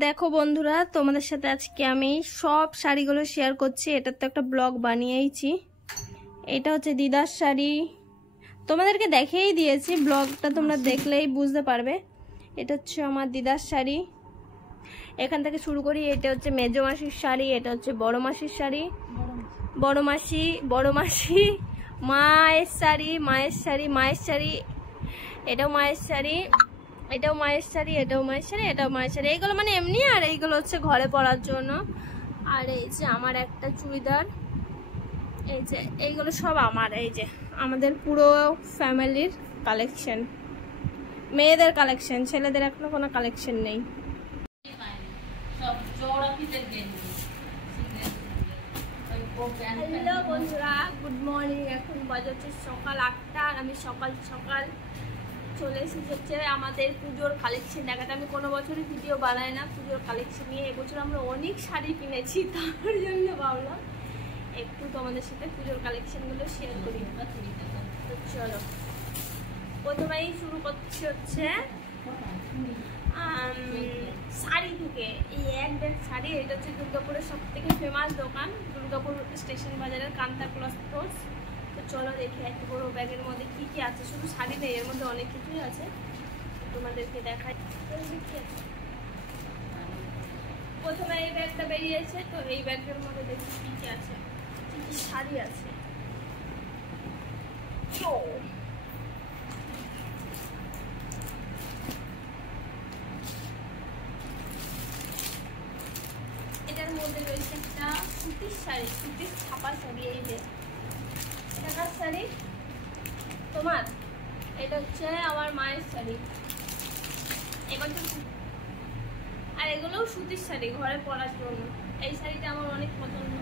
দেখো বন্ধুরা, তোমাদের সাথে আজকে আমি সব শাড়িগুলো শেয়ার করছি। এটার তো একটা ব্লগ বানিয়েইছি। এটা হচ্ছে দিদার শাড়ি, তোমাদেরকে দেখেই দিয়েছি, ব্লগটা তোমরা দেখলেই বুঝতে পারবে। এটা হচ্ছে আমার দিদার শাড়ি। এখান থেকে শুরু করি। এটা হচ্ছে মেজো মাসির শাড়ি, এটা হচ্ছে বড় মাসির শাড়ি, বড় মাসি মায়ের শাড়ি, মায়ের শাড়ি, এটাও মায়ের শাড়ি, এটাও মায়ের শাড়ি, এটাও মায়ের শাড়ি, এটাও মায়ের শাড়ি। এইগুলো মানে এমনি, আর এইগুলো হচ্ছে ঘরে পরার জন্য। আর এই যে আমার একটা চুড়িদার, এই যে এইগুলো সব আমার, এই যে আমাদের পুরো ফ্যামিলির কালেকশন, মেয়েদের কালেকশন, ছেলেদের এখনো কোনো কালেকশন নেই। হ্যালো বন্ধুরা, গুড মর্নিং। এখন বাজছে সকাল 8টা আর আমি সকাল সকাল চলে এসেছে আমাদের পুজোর কালেকশন দেখাতে। আমি কোনো বছরই ভিডিও বানাই না পুজোর কালেকশন নিয়ে। এবছর আমরা অনেক শাড়ি কিনেছি, তার জন্য ভাবলাম একটু তোমাদের সাথে পুজোর কালেকশনগুলো শেয়ার করি। তো চলো, প্রথমেই শুরু করছি হচ্ছে শাড়ি থেকে। এই এক ব্যাগ শাড়ি, এটা হচ্ছে দুর্গাপুরের সব থেকে ফেমাস দোকান, দুর্গাপুর স্টেশন বাজারের কান্তা ক্লথ স্টোর্স। তো চলো দেখি এত বড় ব্যাগের মধ্যে কি কি আছে। শুধু শাড়ি নেই, এর মধ্যে অনেক কিছুই আছে, তোমাদেরকে দেখাই কি আছে। প্রথমে এই ব্যাগটা বেরিয়েছে, তো এই ব্যাগের মধ্যে দেখি কি কি আছে, কি কি শাড়ি আছে। এটার মধ্যে রয়েছে একটা সুতির শাড়ি, সুতির ছাপা শাড়ি। এই যে এটা শাড়ি তোমার, এটা হচ্ছে আমার মায়ের শাড়ি। এবার তো আর এগুলোও সুতির শাড়ি ঘরে পরার জন্য। এই শাড়িটা আমার অনেক পছন্দ।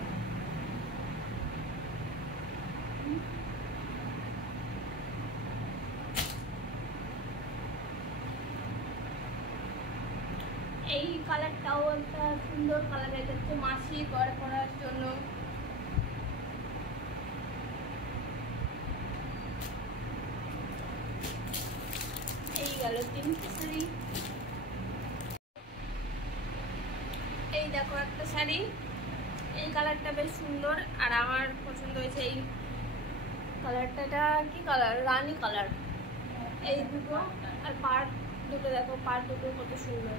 এই কালারটাও একটা সুন্দর কালার, এটা হচ্ছে মাসি ঘরে পরার জন্য। এই গেল তিনটে শাড়ি। এই দেখো একটা শাড়ি, এই কালারটা বেশ সুন্দর আর আমার পছন্দ হয়েছে এই কালারটা। এটা কি কালার? রানী কালার। এই দুটো আর পাড় দুটো, দেখো পাড় দুটো কত সুন্দর।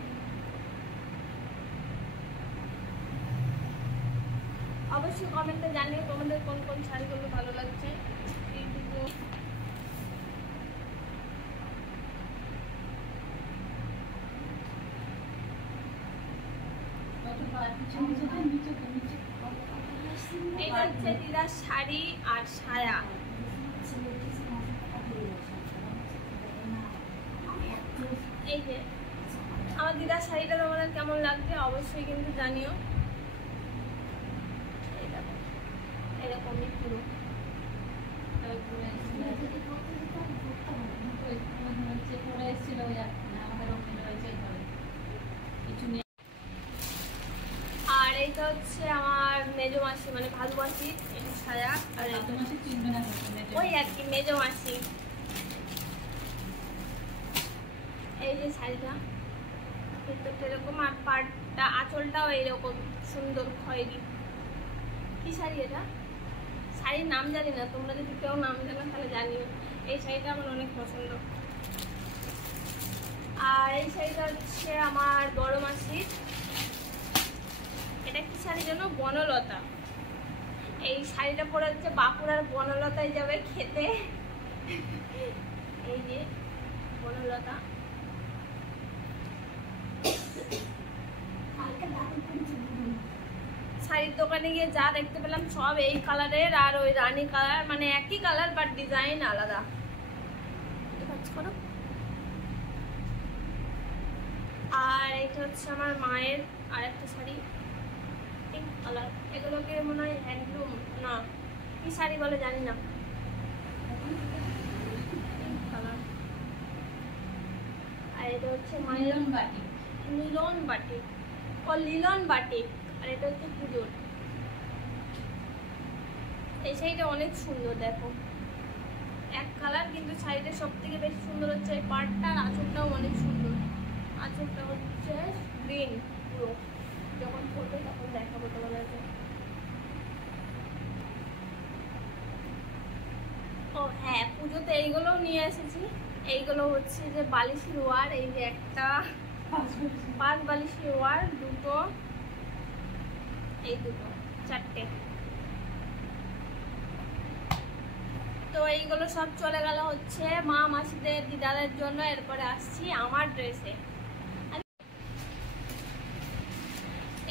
অবশ্যই কমেন্টে জানিও তোমাদের কোন কোন শাড়িগুলো ভালো লাগছে। এই দুটো এটা হচ্ছে দিদার শাড়ি আর সায়া। এই যে আমার দিদার শাড়িটা তোমাদের কেমন লাগছে অবশ্যই কিন্তু জানিও। এরকমই পুরো আর এইটা হচ্ছে আমার মেজো মাসি, মানে ভালোবাসি এটা ছায়া। আর ওই আর কি মেজো মাসি। এই যে শাড়িটা ভিতরটা এরকম, আর পাড়টা আঁচলটাও এইরকম সুন্দর খয়েরি। কি শাড়ি এটা? শাড়ির নাম জানি না, তোমরা যদি কেউ নাম জানো তাহলে জানিও। এই শাড়িটা আমার অনেক পছন্দ। আর এই শাড়িটা হচ্ছে আমার বড় মাসির। এটা কি শাড়ি যেন? বনলতা। এই শাড়িটা পরে হচ্ছে বাঁকুড়ার বনলতায় যাবে খেতে। এই যে বনলতা। শাড়ির দোকানে গিয়ে যা দেখতে পেলাম সব এই কালারের আর ওই রানী কালার, মানে একই কালার বাট ডিজাইন আলাদা। আর এটা হচ্ছে আমার মায়ের আর একটা শাড়ি, পিঙ্ক কালার। এগুলোকে মনে হয় হ্যান্ডলুম, না কি শাড়ি বলে জানি না, পিঙ্ক কালার। আর এটা হচ্ছে মায়ের বাটিক, লিলন বাটিক ও লিলন বাটিক। আর এটা হচ্ছে পুজোর। এই শাড়িটা অনেক সুন্দর, দেখো এক কালার, কিন্তু শাড়িটা সব থেকে বেশি সুন্দর হচ্ছে এই পাড়টা। আর আঁচলটাও অনেক সুন্দর, আঁচলটা হচ্ছে গ্রিন। পুজো, যখন করবে তখন দেখাবো তোমাদেরকে। ও হ্যাঁ, পুজোতে এইগুলোও নিয়ে এসেছি। এইগুলো হচ্ছে যে বালিশের ওয়ার, এই যে একটা 5 বালিশের ওয়ার, দুটো, এই দুটো, 4টে। তো এইগুলো সব চলে গেল হচ্ছে মা মাসিদের দিদাদের জন্য। এরপরে আসছি আমার ড্রেসে।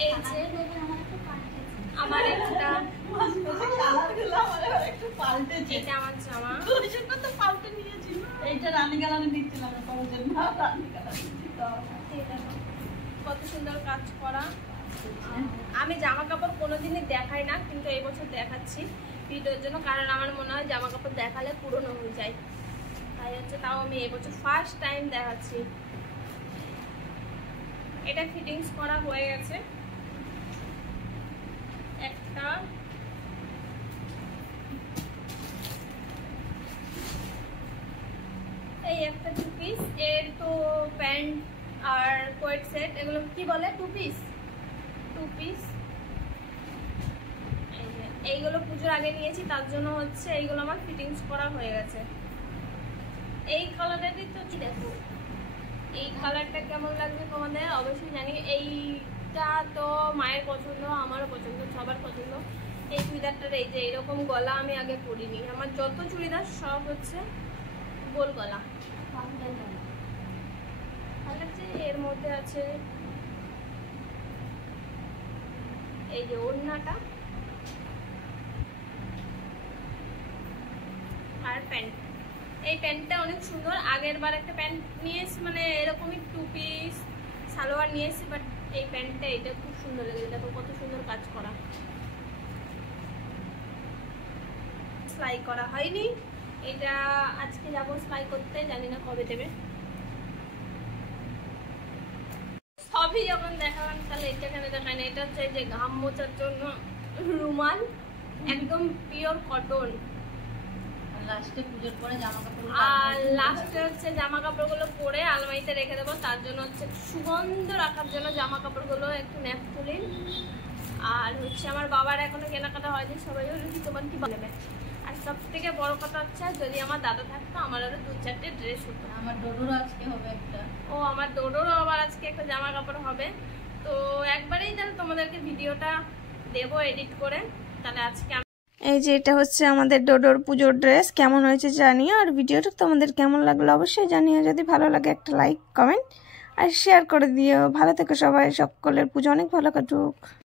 এই যে আমার একটা, এটা আমার জামা, কত সুন্দর কাজ করা। আমি জামা কাপড় কোনোদিনই দেখাই না, কিন্তু এই বছর দেখাচ্ছি ভিডিওর জন্য, কারণ আমার মনে হয় জামা কাপড় দেখালে পুরনো হয়ে যায়, তাই হচ্ছে তাও আমি এবছর ফার্স্ট টাইম দেখাচ্ছি। এটা ফিটিংস করা হয়ে গেছে একটা। এই একটা 2 পিস, এর তো প্যান্ট আর কোয়েট সেট, এগুলো কি বলে, 2 পিস। এইগুলো পুজোর আগে নিয়েছি, তার জন্য হচ্ছে এইগুলো আমার ফিটিংস করা হয়ে গেছে। এই কালারটারই তো কি, দেখো এই কালারটা কেমন লাগবে তোমাদের অবশ্যই জানি। এইটা তো মায়ের পছন্দ, আমারও পছন্দ, সবার পছন্দ। এই চুড়িদারটার এই যে এরকম গলা আমি আগে পরিনি, আমার যত চুড়িদার সব হচ্ছে গোল গলা। এর মধ্যে আছে এই যে ওড়নাটা আর প্যান্ট। এই প্যান্টটা অনেক সুন্দর। আগের বার একটা প্যান্ট নিয়ে এসেছি, মানে এরকমই 2 পিস সালোয়ার নিয়ে এসেছি, বাট এই প্যান্টটা এটা খুব সুন্দর লেগেছে। দেখো কত সুন্দর কাজ করা, সেলাই করা হয়নি। এটা আজকে যাবো সেলাই করতে, জানি না কবে দেবে। সবই যখন দেখালাম তাহলে এটা কেন দেখায় না। এটা হচ্ছে যে ঘাম মোছার জন্য রুমাল, একদম পিওর কটন। লাস্টে পুজোর পরে আর লাস্টে হচ্ছে জামা কাপড়গুলো পরে আলমারিতে রেখে দেবো, তার জন্য হচ্ছে সুগন্ধ রাখার জন্য জামা কাপড়গুলো একটু ন্যাপথলিন। আর হচ্ছে আমার বাবার এখনো কেনাকাটা হয়নি, সবাই হলো কি তোমার কি বলবে। আর সব থেকে বড় কথা হচ্ছে যদি আমার দাদা থাকতো আমার আরো 2-4টে ড্রেস হতো। আমার ডোডোরও আজকে হবে একটা। ও আমার ডোডোরও আবার আজকে একটা জামা কাপড় হবে। তো একবারেই তাহলে তোমাদেরকে ভিডিওটা দেবো এডিট করে। তাহলে আজকে এই যে এটা হচ্ছে আমাদের ডোডোর পুজোর ড্রেস, কেমন হয়েছে জানিও। আর ভিডিওটা তোমাদের কেমন লাগলো অবশ্যই জানিও। যদি ভালো লাগে একটা লাইক, কমেন্ট আর শেয়ার করে দিও। ভালো থেকো সবাই, সকলের পুজো অনেক ভালো কাটুক।